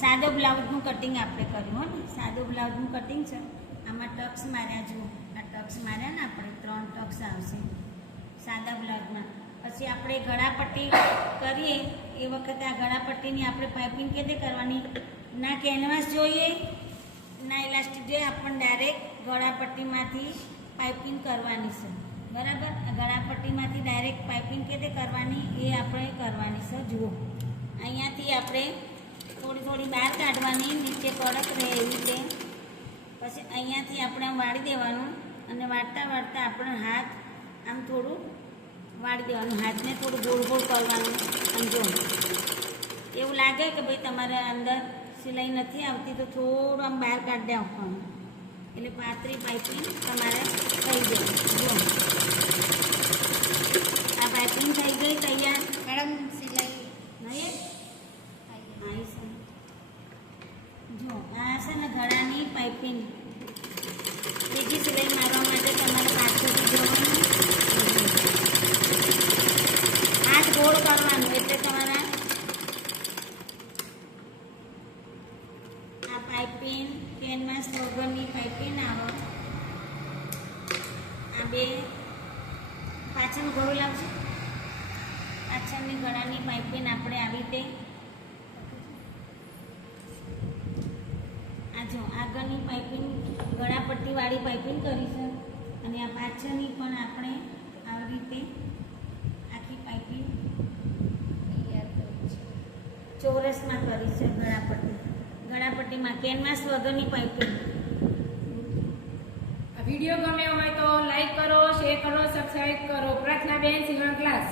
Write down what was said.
સાદો બ્લાઉઝનું કટિંગ આપણે કર્યું હો ને, સાદો બ્લાઉઝનું કટિંગ છે. આમાં ટક્સ માર્યા જુઓ, આ ટક્સ માર્યા ને આપણે 3 ટક્સ આવશે સાદા બ્લાઉઝમાં. પછી આપણે ગળાપટ્ટી કરીએ એ વખતે આ ગળાપટ્ટીની આપણે પાઇપિંગ કેવી કરવાની, ના કેનવાસ જોઈએ ના ઇલાસ્ટિક જોઈએ, આપણને ડાયરેક્ટ ગળાપટ્ટીમાંથી પાઇપિંગ કરવાની છે. બરાબર, ગળાપટ્ટીમાંથી ડાયરેક્ટ પાઇપિંગ કેવી કરવાની એ આપણે કરવાની છે. જુઓ અહીંયાથી આપણે થોડી થોડી બહાર કાઢવાની, નીચે કડક રહે એવી રીતે. પછી અહીંયાથી આપણે આમ વાળી દેવાનું અને વાળતા વાળતા આપણે હાથ આમ થોડું વાળી દેવાનું, હાથને થોડું ગોળ ગોળ કરવાનું. આમ જો એવું લાગે કે ભાઈ તમારે અંદર સિલાઈ નથી આવતી તો થોડું આમ બહાર કાઢી આપવાનું, એટલે પાતળી પાઇપિંગ તમારે થઈ જાય. જો આ પાઇપિંગ થઈ ગઈ તૈયાર. મેડમ સિલાઈ નહીં આવી છે. જો આ છે ને ગળાની પાઇપિંગ. બીજી સિલાઈ મારવા માટે તમારે પાછળથી જવાનું, હાથ ગોળ કરવાનું, એટલે તમારા આ પાઇપિંગ કેનવાસ વગરની પાઇપિંગ આવે. આ બે પાછળનું ગળું લાવશે, પાછળની ગળાની પાઇપિંગ આપણે આવી રીતે આ જો આગળની પાઇપિંગ ગળાપટ્ટીવાળી પાઇપિંગ કરીશું અને આ પાછળની પણ આપણે આવી રીતે આખી પાઇપિંગ ચોરસમાં કરી છે. ગળાપટ્ટીમાં કેનવાસ વગરની પાઇપિંગ. વિડીયો ગમ્યો હોય તો લાઈક કરો, શેર કરો, સબસ્ક્રાઇબ કરો. પ્રાર્થના બેન સિવણ ક્લાસ.